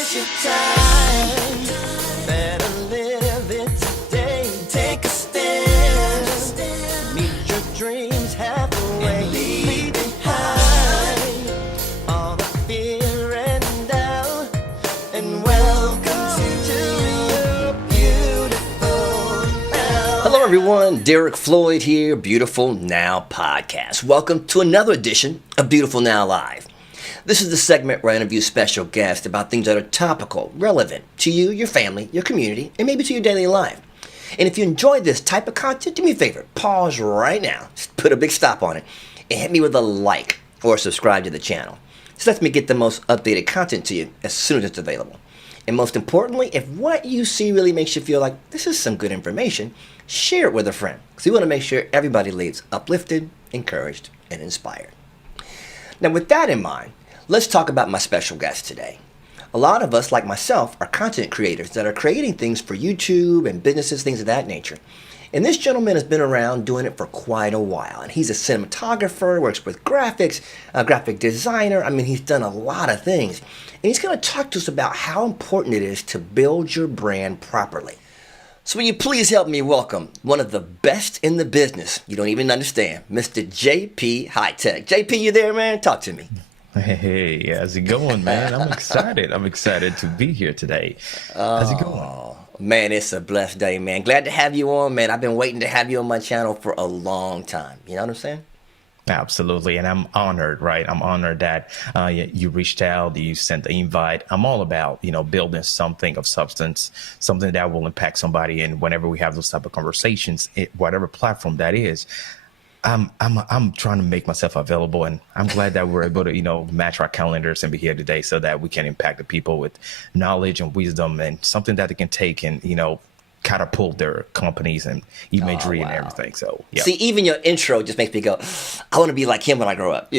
is your time. Better live it today. Take a stand. Meet your dreams halfway. And leave behind all the fear and doubt. And welcome to your beautiful now. Hello everyone, Derek Floyd here, Beautiful Now Podcast. Welcome to another edition of Beautiful Now Live. This is the segment where I interview special guests about things that are topical, relevant to you, your family, your community, and maybe to your daily life. And if you enjoy this type of content, do me a favor, pause right now, just put a big stop on it, and hit me with a like or subscribe to the channel. This lets me get the most updated content to you as soon as it's available. And most importantly, if what you see really makes you feel like this is some good information, share it with a friend. Because we want to make sure everybody leaves uplifted, encouraged, and inspired. Now with that in mind, let's talk about my special guest today. A lot of us, like myself, are content creators that are creating things for YouTube and businesses, things of that nature. And this gentleman has been around doing it for quite a while. And he's a cinematographer, works with graphics, a graphic designer. I mean, he's done a lot of things. And he's going to talk to us about how important it is to build your brand properly. So will you please help me welcome one of the best in the business, you don't even understand, Mr. JP Hightek. JP, you there, man? Talk to me. Hey, how's it going, man? I'm excited. I'm excited to be here today. How's it going? Man, it's a blessed day, man. Glad to have you on, man. I've been waiting to have you on my channel for a long time. You know what I'm saying? Absolutely. And I'm honored, right? I'm honored that you reached out, you sent the invite. I'm all about, building something of substance, something that will impact somebody. And whenever we have those type of conversations, whatever platform that is, I'm trying to make myself available, and I'm glad that we're able to, match our calendars and be here today so that we can impact the people with knowledge and wisdom and something that they can take and, catapult their companies and imagery and everything. So, yeah. See, even your intro just makes me go, I want to be like him when I grow up.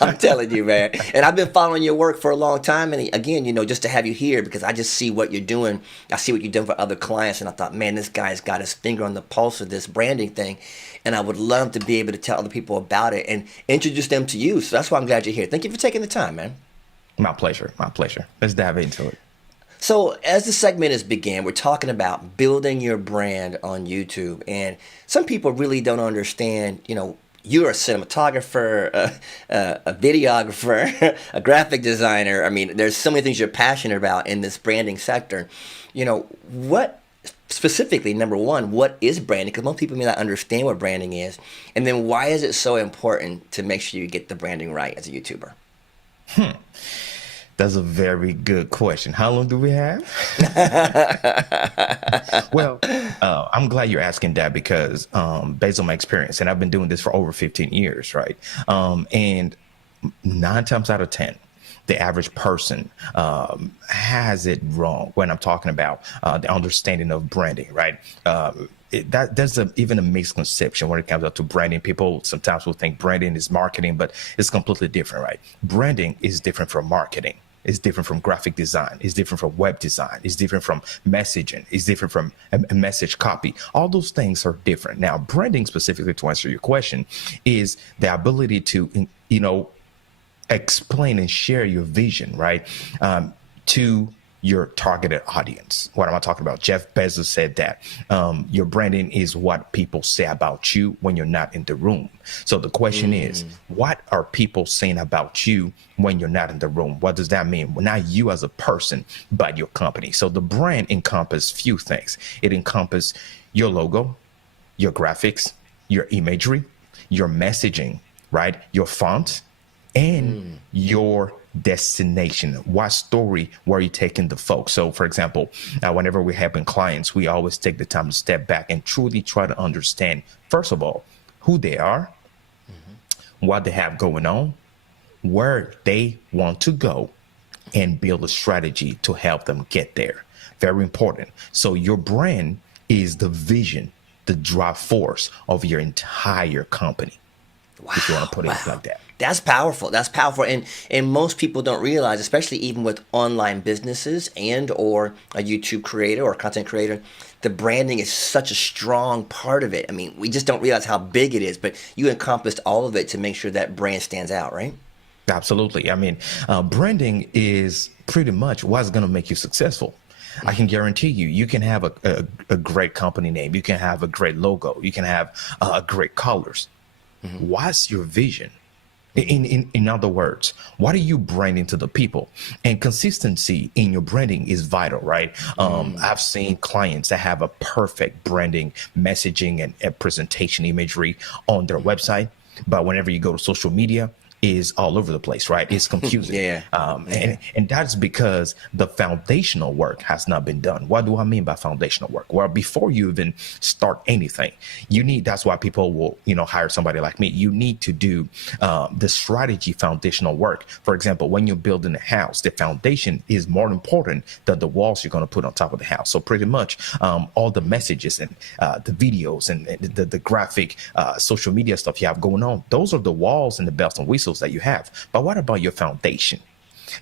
I'm telling you, man. And I've been following your work for a long time. And again, just to have you here because I just see what you're doing. I see what you've done for other clients. And I thought, man, this guy's got his finger on the pulse of this branding thing. And I would love to be able to tell other people about it and introduce them to you. So that's why I'm glad you're here. Thank you for taking the time, man. My pleasure. My pleasure. Let's dive into it. So as the segment has began, we're talking about building your brand on YouTube. And some people really don't understand, you're a cinematographer, a videographer, a graphic designer. I mean, there's so many things you're passionate about in this branding sector. What specifically, number one, what is branding? Because most people may not understand what branding is. And then why is it so important to make sure you get the branding right as a YouTuber? That's a very good question. How long do we have? Well, I'm glad you're asking that because based on my experience, and I've been doing this for over 15 years, right? And 9 times out of 10, the average person has it wrong when I'm talking about the understanding of branding, right? There's even a misconception when it comes up to branding. People sometimes will think branding is marketing, but it's completely different, right? Branding is different from marketing. It's different from graphic design. It's different from web design. It's different from messaging. It's different from a message copy. All those things are different. Now, branding specifically, to answer your question, is the ability to, explain and share your vision, right, to your targeted audience. What am I talking about? Jeff Bezos said that your branding is what people say about you when you're not in the room. So the question is, what are people saying about you when you're not in the room? What does that mean? Well, not you as a person, but your company. So the brand encompasses few things. It encompasses your logo, your graphics, your imagery, your messaging, right? Your font, and your destination. What story were you taking the folks? So for example, whenever we're helping clients, we always take the time to step back and truly try to understand, first of all, who they are, what they have going on, where they want to go, and build a strategy to help them get there. Very important. So your brand is the vision, the drive force of your entire company. Wow, if you want to put it like that. That's powerful. That's powerful. And most people don't realize, especially even with online businesses and or a YouTube creator or content creator, the branding is such a strong part of it. I mean, we just don't realize how big it is, but you encompassed all of it to make sure that brand stands out, right? Absolutely. I mean, branding is pretty much what's going to make you successful. I can guarantee you, you can have a great company name. You can have a great logo. You can have great colors. What's your vision? In other words, what are you branding to the people? And consistency in your branding is vital, right? I've seen clients that have a perfect branding, messaging, and presentation imagery on their website, but whenever you go to social media, is all over the place, right? It's confusing. And that's because the foundational work has not been done. What do I mean by foundational work? Well, before you even start anything, that's why people will, hire somebody like me. You need to do the strategy foundational work. For example, when you're building a house, the foundation is more important than the walls you're going to put on top of the house. So pretty much all the messages and the videos and the graphic social media stuff you have going on, those are the walls and the bells and whistles that you have. But what about your foundation?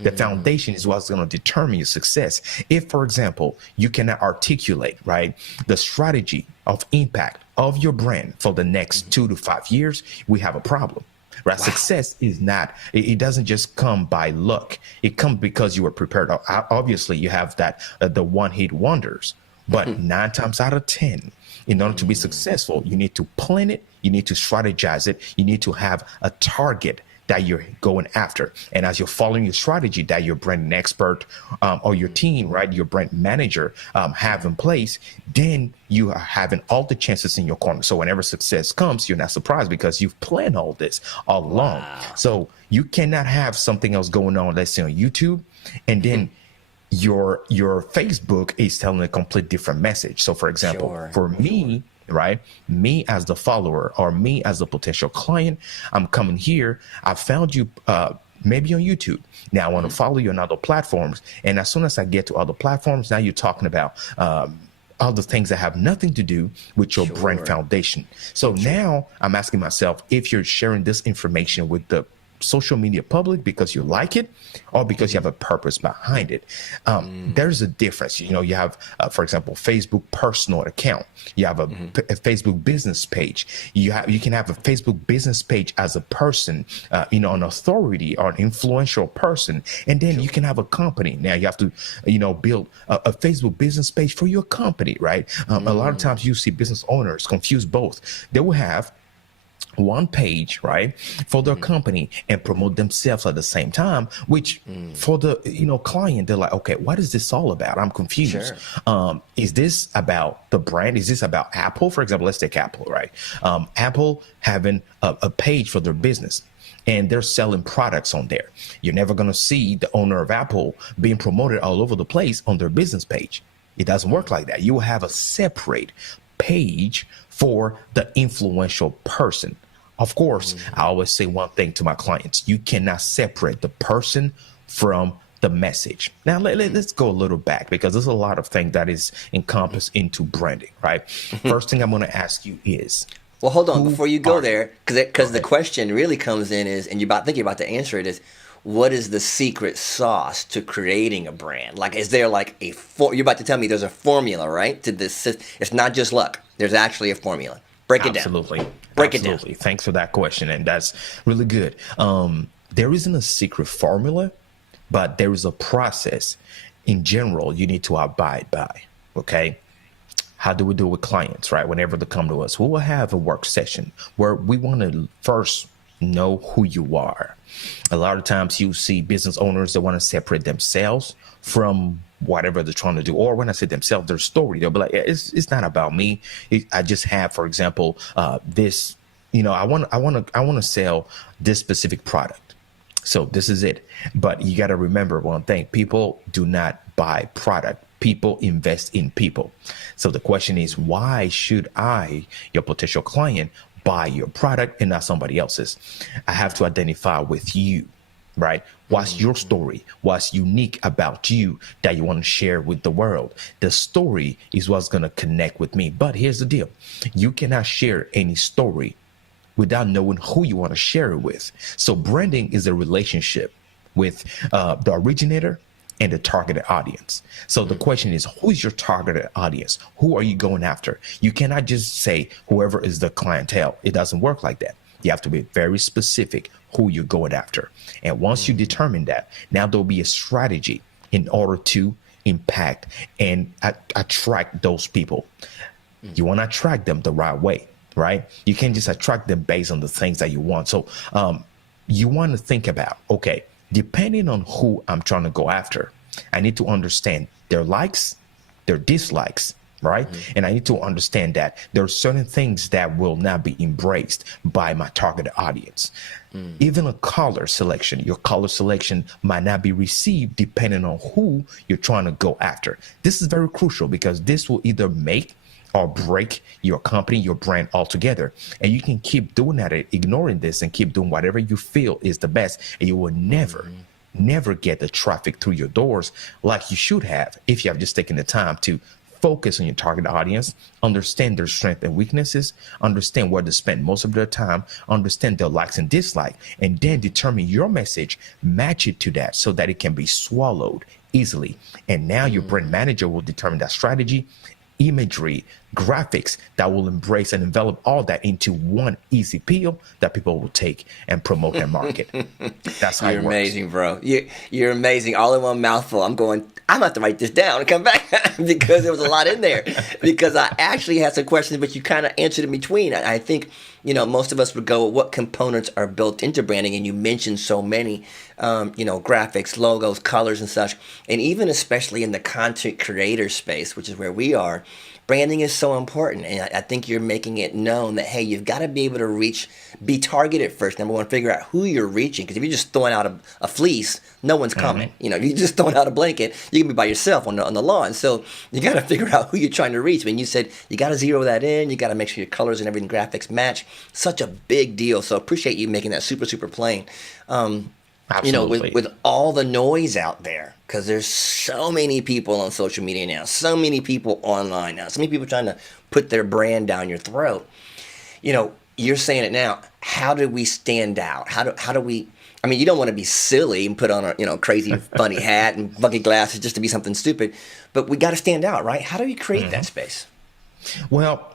The foundation is what's going to determine your success. If, for example, you cannot articulate, right, the strategy of impact of your brand for the next 2 to 5 years, we have a problem. Right? Wow. Success is not, it doesn't just come by luck. It comes because you were prepared. Obviously, you have that, the one-hit wonders, but 9 times out of 10, in order to be successful, you need to plan it, you need to strategize it, you need to have a target that you're going after. And as you're following your strategy that your brand expert or your team, right, your brand manager have in place, then you are having all the chances in your corner. So whenever success comes, you're not surprised because you've planned all this all along. So you cannot have something else going on, let's say on YouTube, and then your Facebook is telling a complete different message. So for example, for me, right, me as the follower or me as a potential client, I'm coming here, I found you maybe on YouTube. Now I want to follow you on other platforms. And as soon as I get to other platforms, now you're talking about other things that have nothing to do with your brand foundation. So now I'm asking myself, if you're sharing this information with the social media public because you like it or because you have a purpose behind it, there's a difference. You have, for example, Facebook personal account. You have a Facebook business page. You can have a Facebook business page as a person, an authority or an influential person, and then you can have a company. Now you have to, build a Facebook business page for your company, right? A lot of times you see business owners confuse both. They will have one page, right, for their company and promote themselves at the same time, which for the, client, they're like, okay, what is this all about? I'm confused. Is this about the brand? Is this about Apple? For example, let's take Apple, right? Apple having a page for their business, and they're selling products on there. You're never going to see the owner of Apple being promoted all over the place on their business page. It doesn't work like that. You will have a separate page for the influential person. Of course, I always say one thing to my clients: you cannot separate the person from the message. Now, let's go a little back, because there's a lot of things that is encompassed into branding, right? First thing I'm going to ask you is, well, hold on before you go there, because the question really comes in is, and I think you're about to answer it, is, what is the secret sauce to creating a brand? Like, is there like you're about to tell me there's a formula, right? To this, it's not just luck. There's actually a formula. Break it down. Absolutely. Break it down. Thanks for that question, and that's really good. There isn't a secret formula, but there is a process in general you need to abide by. Okay. How do we do it with clients, right? Whenever they come to us, we will have a work session where we want to first know who you are. A lot of times you see business owners that want to separate themselves from whatever they're trying to do, or when I say themselves, their story, they'll be like, it's not about me. I just have, for example, this, I want to sell this specific product. So this is it. But you got to remember one thing: people do not buy product. People invest in people. So the question is, why should I, your potential client, buy your product and not somebody else's? I have to identify with you, right? What's your story? What's unique about you that you want to share with the world? The story is what's going to connect with me. But here's the deal: you cannot share any story without knowing who you want to share it with. So branding is a relationship with the originator and the targeted audience. So the question is, who is your targeted audience? Who are you going after? You cannot just say whoever is the clientele. It doesn't work like that. You have to be very specific. who you're going after. And once you determine that, now there'll be a strategy in order to impact and attract those people. You want to attract them the right way, right? You can't just attract them based on the things that you want. So you want to think about, okay, depending on who I'm trying to go after, I need to understand their likes, their dislikes, right? And I need to understand that there are certain things that will not be embraced by my targeted audience. Even a color selection, your color selection might not be received depending on who you're trying to go after. This is very crucial because this will either make or break your company, your brand altogether. And you can keep doing that, ignoring this, and keep doing whatever you feel is the best. And you will never get the traffic through your doors like you should have if you have just taken the time to focus on your target audience, understand their strengths and weaknesses, understand where to spend most of their time, understand their likes and dislikes, and then determine your message, match it to that so that it can be swallowed easily. And now your brand manager will determine that strategy, imagery, graphics that will embrace and envelop all that into one easy pill that people will take and promote and market. That's how You're it works. amazing, bro. You're amazing. All in one mouthful. I'm going, I'm going to have to write this down and come back because there was a lot in there. Because I actually had some questions, but you kind of answered in between. I think, most of us would go, what components are built into branding? And you mentioned so many, graphics, logos, colors and such. And even especially in the content creator space, which is where we are, branding is so important. And I think you're making it known that, hey, you've got to be able to be targeted first. Number one, figure out who you're reaching. Because if you're just throwing out a fleece, no one's coming. If you're just throwing out a blanket, you can be by yourself on the lawn. So you got to figure out who you're trying to reach. When you said you got to zero that in, you got to make sure your colors and everything, graphics match. Such a big deal. So appreciate you making that super, super plain. Absolutely. With all the noise out there, because there's so many people on social media now, so many people online now, so many people trying to put their brand down your throat. You're saying it now. How do we stand out? How do we? I mean, you don't want to be silly and put on a crazy funny hat and funky glasses just to be something stupid, but we got to stand out, right? How do we create that space? Well,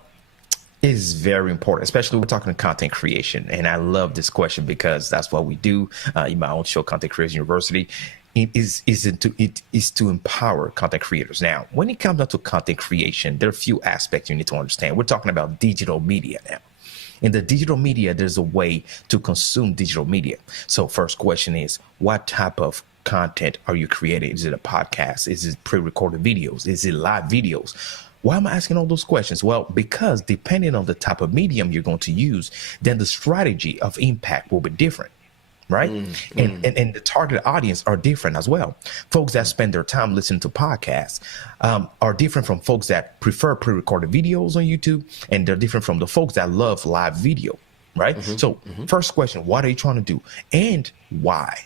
is very important, especially we're talking content creation. And I love this question because that's what we do in my own show, Content Creation University. It is to empower content creators. Now, when it comes down to content creation, there are a few aspects you need to understand. We're talking about digital media now. In the digital media, there's a way to consume digital media. So first question is, what type of content are you creating? Is it a podcast? Is it pre-recorded videos? Is it live videos? Why am I asking all those questions? Well, because depending on the type of medium you're going to use, then the strategy of impact will be different, right? And the target audience are different as well. Folks that spend their time listening to podcasts are different from folks that prefer pre-recorded videos on YouTube, and they're different from the folks that love live video, right? So first question, what are you trying to do and why?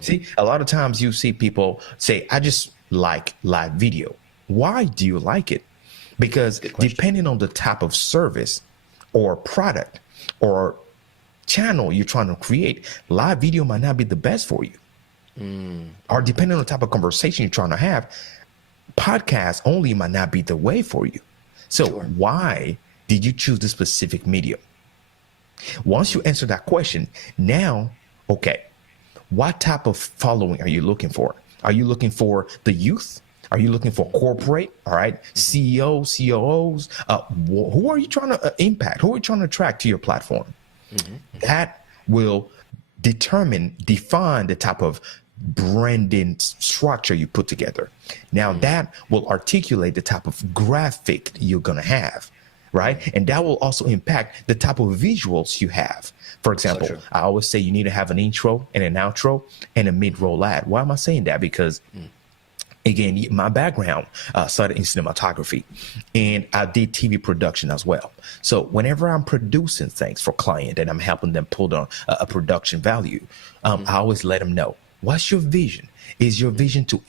See, a lot of times you see people say, I just like live video. Why do you like it? Because depending on the type of service or product or channel you're trying to create, live video might not be the best for you. Or depending on the type of conversation you're trying to have, podcast only might not be the way for you. So why did you choose this specific medium? Once you answer that question, now, okay, what type of following are you looking for? Are you looking for the youth? Are you looking for corporate, all right, CEOs, COOs? Who are you trying to impact? Who are you trying to attract to your platform? That will define the type of branding structure you put together. Now that will articulate the type of graphic you're going to have, right? And that will also impact the type of visuals you have. For example, I always say you need to have an intro and an outro and a mid-roll ad. Why am I saying that? Because again, my background started in cinematography, and I did TV production as well. So whenever I'm producing things for client and I'm helping them pull down a production value, I always let them know, what's your vision? Is your vision to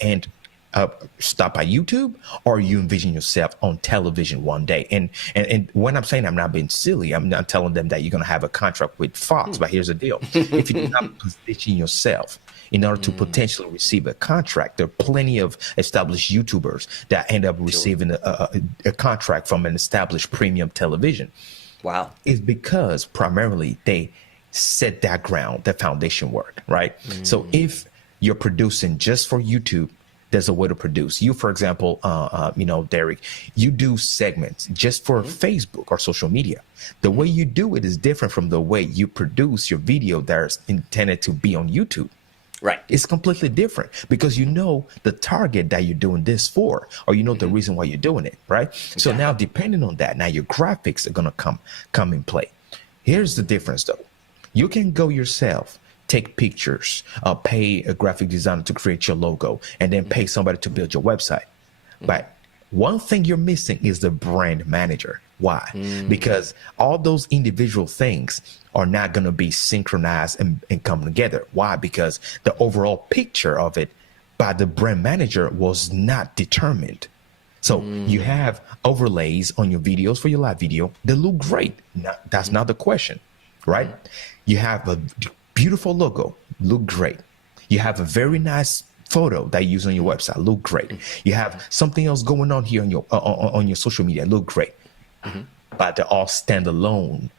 stop by YouTube, or you envision yourself on television one day? And when I'm saying I'm not being silly, I'm not telling them that you're going to have a contract with Fox, but here's the deal. If you do not position yourself in order to potentially receive a contract, there are plenty of established YouTubers that end up receiving a contract from an established premium television. Wow. It's because primarily they set that ground, that foundation work, right? So if you're producing just for YouTube, there's a way to produce. You, for example, Derek, you do segments just for Facebook or social media. The way you do it is different from the way you produce your video that's intended to be on YouTube. Right. It's completely different because you know the target that you're doing this for, or you know the reason why you're doing it, right? So now, depending on that, now your graphics are gonna come in play. Here's the difference, though. You can go yourself, take pictures, pay a graphic designer to create your logo, and then pay somebody to build your website. But one thing you're missing is the brand manager. Why? Because all those individual things are not going to be synchronized and come together. Why? Because the overall picture of it by the brand manager was not determined. So you have overlays on your videos for your live video that look great. That's not the question, right? You have a beautiful logo, look great. You have a very nice photo that you use on your website, look great. You have something else going on here on your social media, look great. But they're all standalone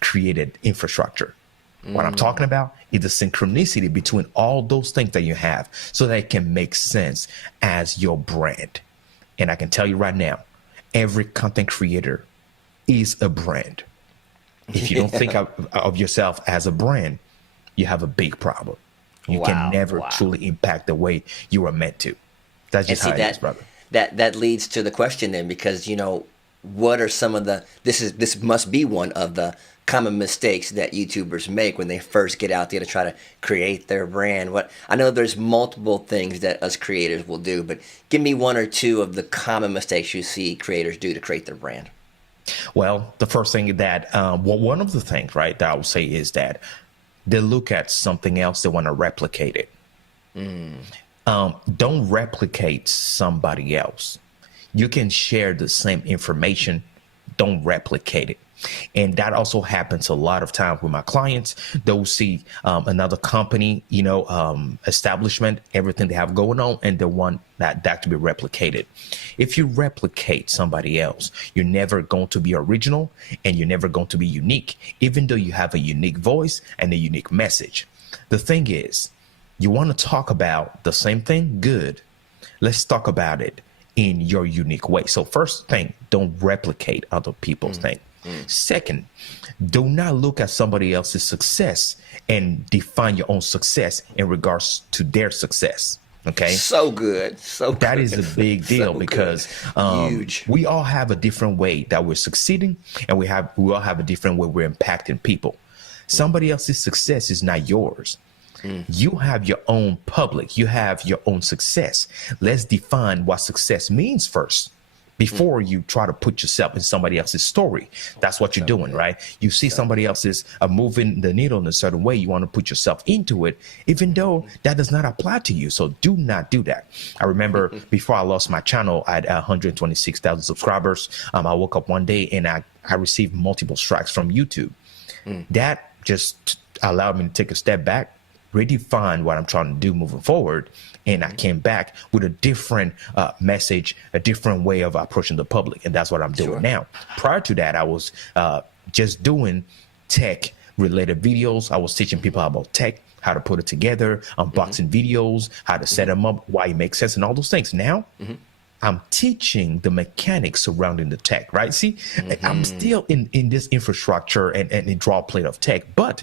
created infrastructure. What I'm talking about is the synchronicity between all those things that you have so that it can make sense as your brand. And I can tell you right now, every content creator is a brand. If you don't think of yourself as a brand, you have a big problem. You can never truly impact the way you are meant to. That's just how it is, brother. That leads to the question then, because, what are some of this must be one of the common mistakes that YouTubers make when they first get out there to try to create their brand. I know there's multiple things that us creators will do, but give me one or two of the common mistakes you see creators do to create their brand. Well, the first thing that, one of the things, right, that I would say is that they look at something else, they want to replicate it. Don't replicate somebody else. You can share the same information, don't replicate it. And that also happens a lot of times with my clients. They'll see another company, establishment, everything they have going on, and they want that to be replicated. If you replicate somebody else, you're never going to be original and you're never going to be unique, even though you have a unique voice and a unique message. The thing is, you want to talk about the same thing? Good. Let's talk about it in your unique way. So first thing, don't replicate other people's thing. Second, do not look at somebody else's success and define your own success in regards to their success. Okay. So good. So that good. is a big deal because Huge. We all have a different way that we're succeeding, and we all have a different way we're impacting people. Somebody else's success is not yours. You have your own public. You have your own success. Let's define what success means first before you try to put yourself in somebody else's story. That's what you're doing, right? You see somebody else's moving the needle in a certain way. You want to put yourself into it, even though that does not apply to you. So do not do that. I remember before I lost my channel, I had 126,000 subscribers. I woke up one day and I received multiple strikes from YouTube. That just allowed me to take a step back, redefine what I'm trying to do moving forward. And I came back with a different message, a different way of approaching the public. And that's what I'm doing now. Prior to that, I was just doing tech related videos. I was teaching people about tech, how to put it together, unboxing videos, how to set them up, why it makes sense, and all those things. Now, I'm teaching the mechanics surrounding the tech, right? See, I'm still in this infrastructure and the draw plate of tech, but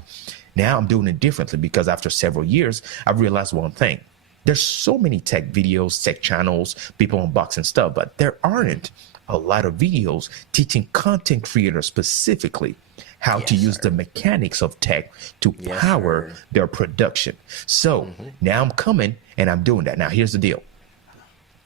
now I'm doing it differently because after several years, I've realized one thing. There's so many tech videos, tech channels, people unboxing stuff, but there aren't a lot of videos teaching content creators specifically how to use the mechanics of tech to power their production. So now I'm coming and I'm doing that. Now, here's the deal.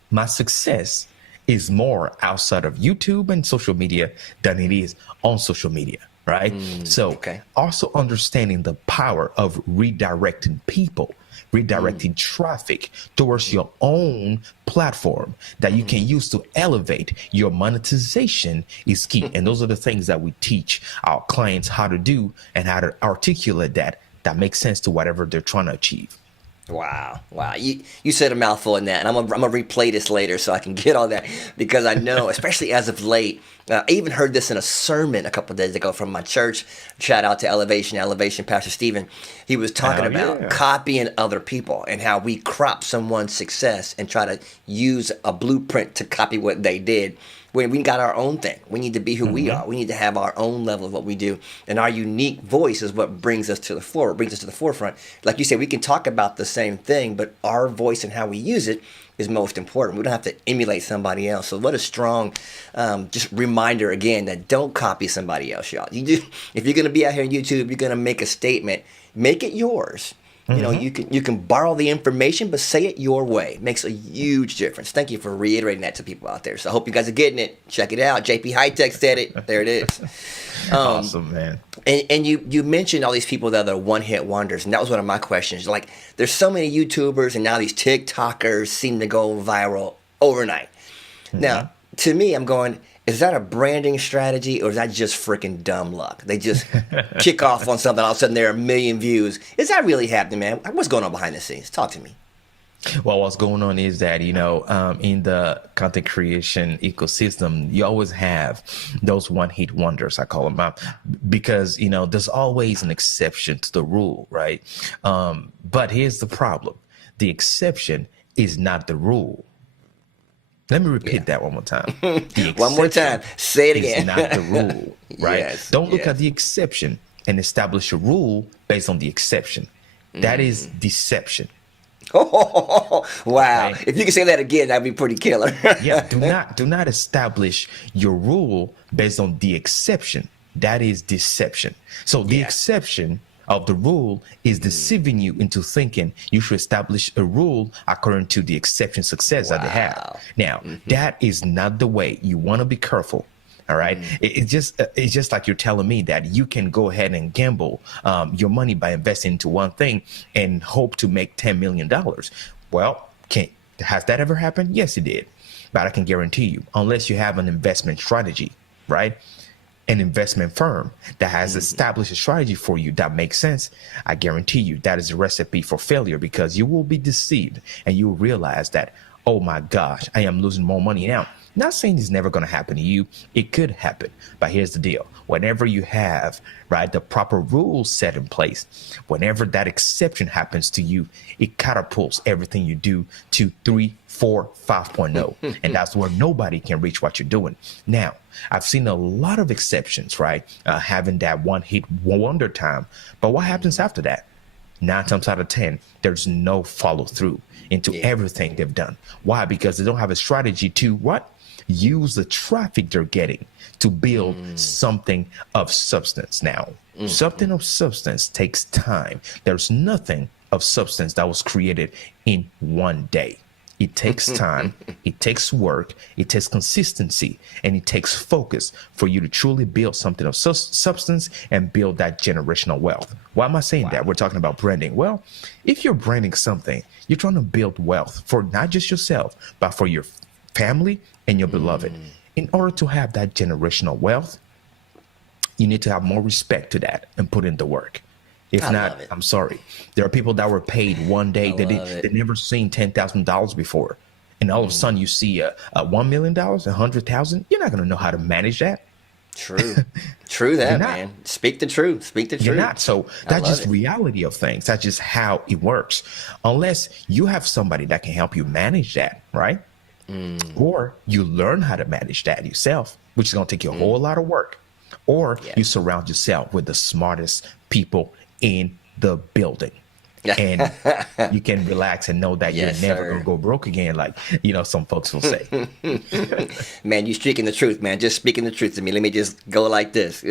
My success is more outside of YouTube and social media than it is on social media, right? So also understanding the power of redirecting people, redirecting traffic towards your own platform that you can use to elevate your monetization is key. And those are the things that we teach our clients how to do and how to articulate that makes sense to whatever they're trying to achieve. Wow, wow! You said a mouthful in that, and I'm gonna replay this later so I can get all that because I know, especially as of late, I even heard this in a sermon a couple of days ago from my church. Shout out to Elevation, Pastor Stephen. He was talking Hell about yeah. copying other people and how we crop someone's success and try to use a blueprint to copy what they did. When we got our own thing, we need to be who we are. We need to have our own level of what we do, and our unique voice is what brings us to the floor. It brings us to the forefront. Like you said, we can talk about the same thing, but our voice and how we use it is most important. We don't have to emulate somebody else. So, what a strong, just reminder again that don't copy somebody else, y'all. If you're going to be out here on YouTube, you're going to make a statement, make it yours. You know, you can borrow the information, but say it your way. It makes a huge difference. Thank you for reiterating that to people out there. So I hope you guys are getting it. Check it out. JP Hightek said it. There it is. Awesome, man. And you mentioned all these people that are one-hit wonders, and that was one of my questions. Like, there's so many YouTubers, and now these TikTokers seem to go viral overnight. Now, to me, I'm going, is that a branding strategy or is that just freaking dumb luck? They just kick off on something, all of a sudden there are 1 million views. Is that really happening, man? What's going on behind the scenes? Talk to me. Well, what's going on is that, in the content creation ecosystem, you always have those one-hit wonders, I call them out, because, there's always an exception to the rule, right? But here's the problem. The exception is not the rule. Let me repeat that one more time. One more time. Say it again. It's not the rule, right? Yes, Don't look at the exception and establish a rule based on the exception. That is deception. Oh, wow. Okay. If you could say that again, that'd be pretty killer. Yeah, do not establish your rule based on the exception. That is deception. So the exception of the rule is deceiving you into thinking you should establish a rule according to the exception success that they have. Now, that is not the way. You want to be careful. All right. It's just like you're telling me that you can go ahead and gamble your money by investing into one thing and hope to make $10 million. Well, has that ever happened? Yes, it did. But I can guarantee you, unless you have an investment strategy, right? An investment firm that has established a strategy for you that makes sense, I guarantee you that is a recipe for failure, because you will be deceived and you will realize that, oh my gosh, I am losing more money now. Not saying it's never going to happen to you. It could happen. But here's the deal. Whenever you have, right, the proper rules set in place, whenever that exception happens to you, it catapults everything you do to 3, 4, 5.0. And that's where nobody can reach what you're doing. Now, I've seen a lot of exceptions, right, having that one-hit wonder time. But what happens after that? 9 times out of 10, there's no follow through into everything they've done. Why? Because they don't have a strategy to what? Use the traffic they're getting to build something of substance. Now, something of substance takes time. There's nothing of substance that was created in one day. It takes time, it takes work, it takes consistency, and it takes focus for you to truly build something of substance and build that generational wealth. Why am I saying that? We're talking about branding. Well, if you're branding something, you're trying to build wealth for not just yourself, but for your family and your beloved. In order to have that generational wealth, you need to have more respect to that and put in the work. If not, I'm sorry. There are people that were paid one day. They never seen $10,000 before. And all of a sudden you see a $1 million, $100,000. You're not going to know how to manage that. True that, man. Speak the truth. Speak the truth. You're not. So that's just reality of things. That's just how it works. Unless you have somebody that can help you manage that, right? Or you learn how to manage that yourself, which is going to take you a whole lot of work. Or you surround yourself with the smartest people in the building. And you can relax and know that you're never going to go broke again, like, some folks will say. Man, you speaking the truth, man. Just speaking the truth to me. Let me just go like this.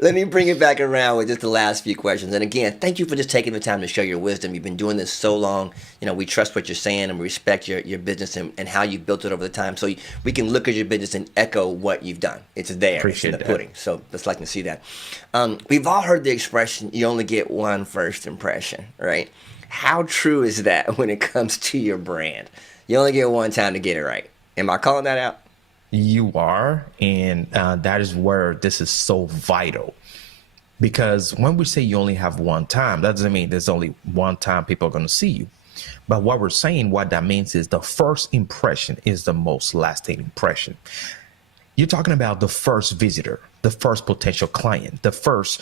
Let me bring it back around with just the last few questions. And again, thank you for just taking the time to share your wisdom. You've been doing this so long. We trust what you're saying and we respect your business and how you built it over the time. So we can look at your business and echo what you've done. It's there. Appreciate it's in the pudding. So let's like to see that. We've all heard the expression, you only get one first impression, right? How true is that when it comes to your brand? You only get one time to get it right. Am I calling that out? You are, and that is where this is so vital. Because when we say you only have one time, that doesn't mean there's only one time people are going to see you. But what we're saying, what that means is the first impression is the most lasting impression. You're talking about the first visitor, the first potential client, the first,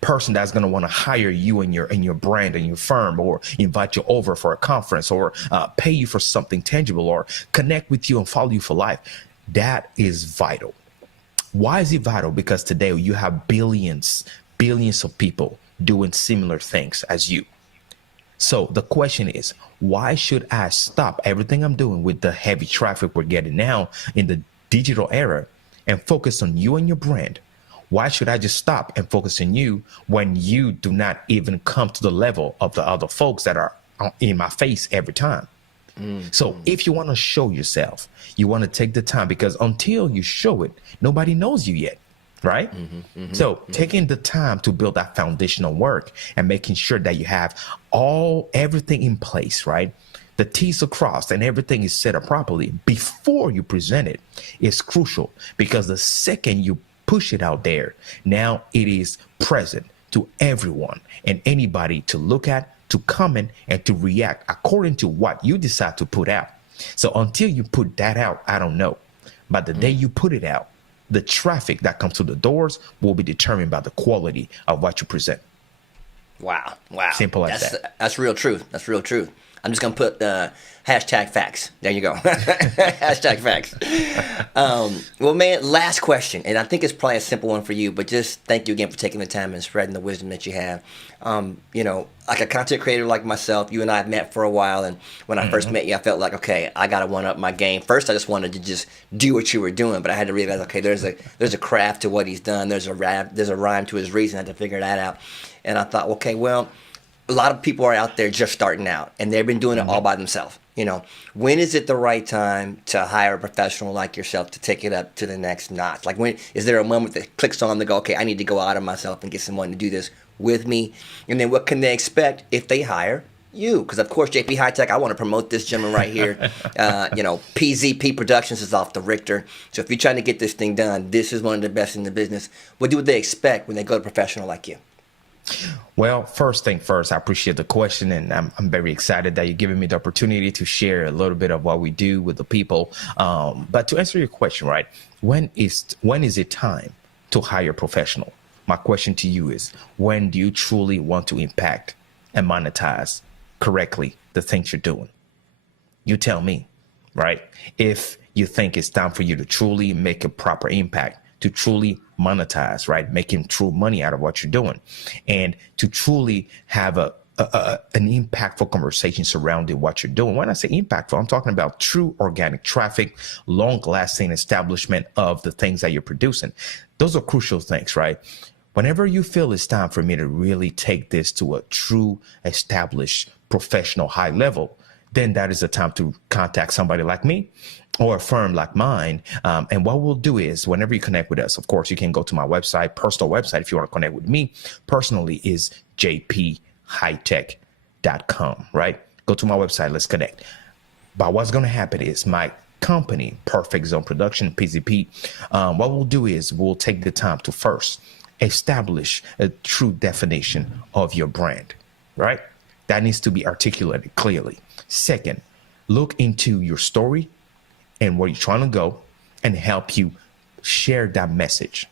person that's going to want to hire you and your brand and your firm, or invite you over for a conference, or pay you for something tangible, or connect with you and follow you for life. That is vital. Why is it vital? Because today you have billions of people doing similar things as you. So the question is, why should I stop everything I'm doing with the heavy traffic we're getting now in the digital era and focus on you and your brand? Why should I just stop and focus on you when you do not even come to the level of the other folks that are in my face every time? So if you want to show yourself, you want to take the time, because until you show it, nobody knows you yet. Right. So taking the time to build that foundational work and making sure that you have everything in place, right? The T's are crossed and everything is set up properly before you present it is crucial, because the second you push it out there, now it is present to everyone and anybody to look at, to comment, and to react according to what you decide to put out. So until you put that out, I don't know. But the day you put it out, the traffic that comes through the doors will be determined by the quality of what you present. Wow. Simple as that. That's real truth. That's real truth. I'm just going to put hashtag facts. There you go. Hashtag facts. Well, man, last question. And I think it's probably a simple one for you, but just thank you again for taking the time and spreading the wisdom that you have. Like a content creator like myself, you and I have met for a while. And when I first met you, I felt like, okay, I got to one up my game. First, I just wanted to just do what you were doing. But I had to realize, okay, there's a craft to what he's done. There's a rhyme to his reason. I had to figure that out. And I thought, okay, well, a lot of people are out there just starting out, and they've been doing it all by themselves. When is it the right time to hire a professional like yourself to take it up to the next notch? Like, when is there a moment that clicks on to go, okay, I need to go out of myself and get someone to do this with me? And then what can they expect if they hire you? Because of course, JP Hightek, I want to promote this gentleman right here. PZP Productions is off the Richter. So if you're trying to get this thing done, this is one of the best in the business. What do they expect when they go to a professional like you? Well, first thing first, I appreciate the question, and I'm very excited that you're giving me the opportunity to share a little bit of what we do with the people. But to answer your question, right, when is it time to hire a professional? My question to you is, when do you truly want to impact and monetize correctly the things you're doing? You tell me, right? If you think it's time for you to truly make a proper impact, to truly monetize, right? Making true money out of what you're doing, and to truly have an impactful conversation surrounding what you're doing. When I say impactful, I'm talking about true organic traffic, long-lasting establishment of the things that you're producing. Those are crucial things, right? Whenever you feel it's time for me to really take this to a true, established, professional, high level, then that is the time to contact somebody like me or a firm like mine. And what we'll do is, whenever you connect with us, of course, you can go to my website, personal website, if you want to connect with me personally, is jphightek.com, right? Go to my website, let's connect. But what's going to happen is my company, Perfect Zone Production, PZP, what we'll do is we'll take the time to first establish a true definition of your brand, right? That needs to be articulated clearly. Second, look into your story and where you're trying to go and help you share that message,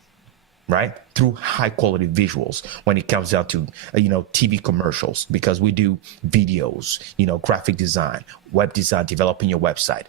right? Through high quality visuals when it comes down to, TV commercials, because we do videos, graphic design, web design, developing your website,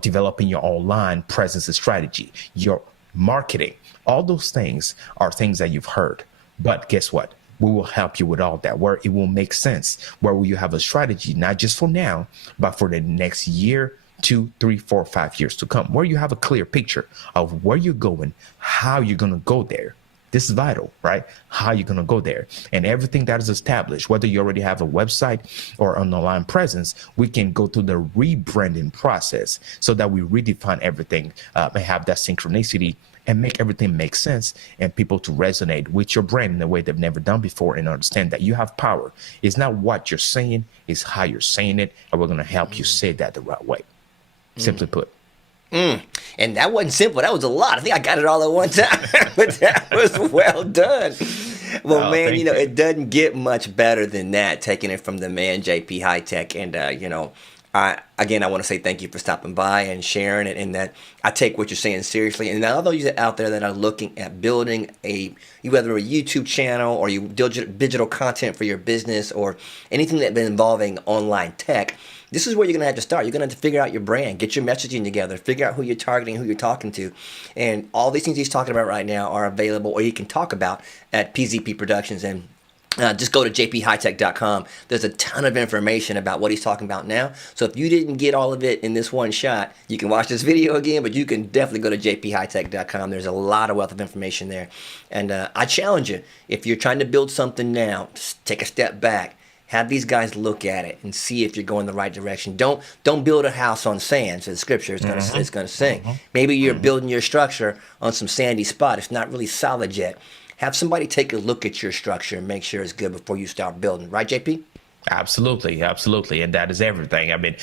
developing your online presence and strategy, your marketing. All those things are things that you've heard. But guess what? We will help you with all that, where it will make sense, where you have a strategy, not just for now, but for the next year, 2, 3, 4, 5 years to come, where you have a clear picture of where you're going, how you're going to go there. This is vital, right? How you're going to go there. And everything that is established, whether you already have a website or an online presence, we can go through the rebranding process so that we redefine everything and have that synchronicity and make everything make sense and people to resonate with your brand in a way they've never done before, and understand that you have power. It's not what you're saying, it's how you're saying it, and we're going to help you say that the right way. Simply put. And that wasn't simple. That was a lot. I think I got it all at one time. But that was well done. Well, man, you know, it doesn't get much better than that, taking it from the man, JP Hightek. And, you know, I want to say thank you for stopping by and sharing it, and that I take what you're saying seriously. And all those out there that are looking at building whether a YouTube channel or you digital content for your business or anything that's been involving online tech, this is where you're going to have to start. You're going to have to figure out your brand, get your messaging together, figure out who you're targeting, who you're talking to. And all these things he's talking about right now are available, or you can talk about at PZP Productions. And just go to jphightek.com. There's a ton of information about what he's talking about now. So if you didn't get all of it in this one shot, you can watch this video again, but you can definitely go to jphightek.com. There's a lot of wealth of information there. And I challenge you, if you're trying to build something now, just take a step back. Have these guys look at it and see if you're going the right direction. Don't build a house on sand, so the scripture is going to sink. Maybe you're building your structure on some sandy spot. It's not really solid yet. Have somebody take a look at your structure and make sure it's good before you start building. Right, JP? Absolutely, absolutely, and that is everything. I mean,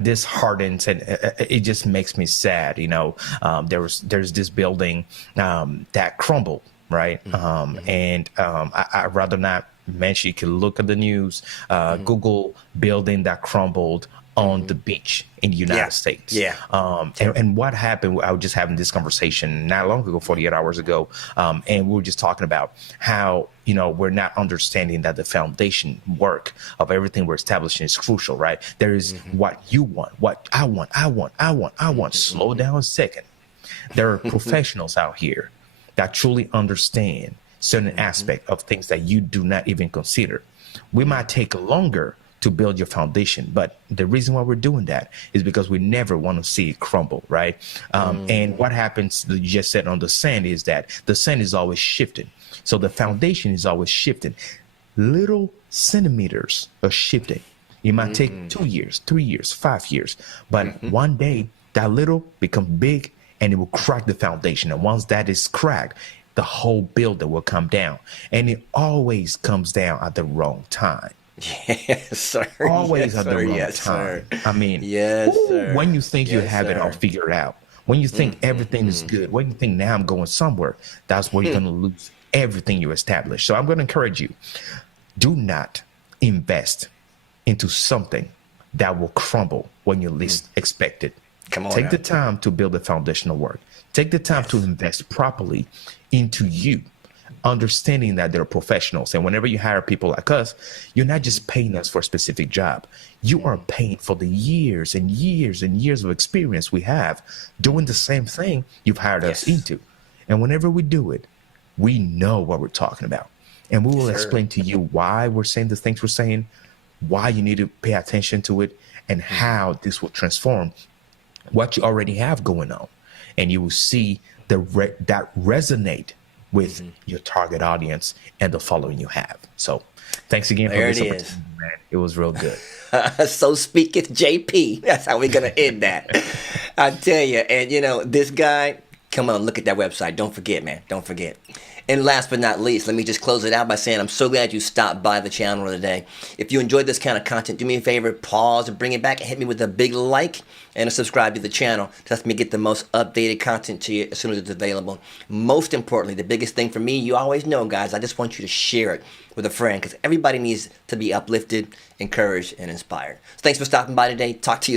this hardens, and it just makes me sad. You know, there's this building that crumbled, right? And I'd rather not mention. You can look at the news. Google building that crumbled on the beach in the United States. Yeah. And what happened, I was just having this conversation not long ago, 48 hours ago, and we were just talking about how, you know, we're not understanding that the foundation work of everything we're establishing is crucial, right? There is what you want, what I want. Slow down a second. There are professionals out here that truly understand certain aspect of things that you do not even consider. We might take longer to build your foundation, but the reason why we're doing that is because we never want to see it crumble, right? And what happens, you just said on the sand, is that the sand is always shifting. So the foundation is always shifting. Little centimeters are shifting. It might take 2 years, 3 years, 5 years, but one day that little becomes big and it will crack the foundation. And once that is cracked, the whole building will come down. And it always comes down at the wrong time. Yes, sir. Always yes, at the sir. wrong yes, time. Sir. I mean, yes, sir. When you think you yes, have sir. it all figured out, when you think everything is good, when you think now I'm going somewhere, that's where you're going to lose everything you established. So I'm going to encourage you, do not invest into something that will crumble when you least expect it. Come on. Take the time to build the foundational work. Take the time to invest properly into you, understanding that they're professionals. And whenever you hire people like us, you're not just paying us for a specific job. You are paying for the years and years and years of experience we have doing the same thing you've hired us into. And whenever we do it, we know what we're talking about. And we will explain to you why we're saying the things we're saying, why you need to pay attention to it, and how this will transform what you already have going on. And you will see that resonate with your target audience and the following you have. So thanks again for this opportunity, man. It was real good. So speaketh JP. That's how we're going to end that. I tell you. And, you know, this guy, come on, look at that website. Don't forget, man. Don't forget. And last but not least, let me just close it out by saying I'm so glad you stopped by the channel today. If you enjoyed this kind of content, do me a favor, pause and bring it back and hit me with a big like and a subscribe to the channel to help me get the most updated content to you as soon as it's available. Most importantly, the biggest thing for me, you always know, guys, I just want you to share it with a friend because everybody needs to be uplifted, encouraged, and inspired. So thanks for stopping by today. Talk to you soon.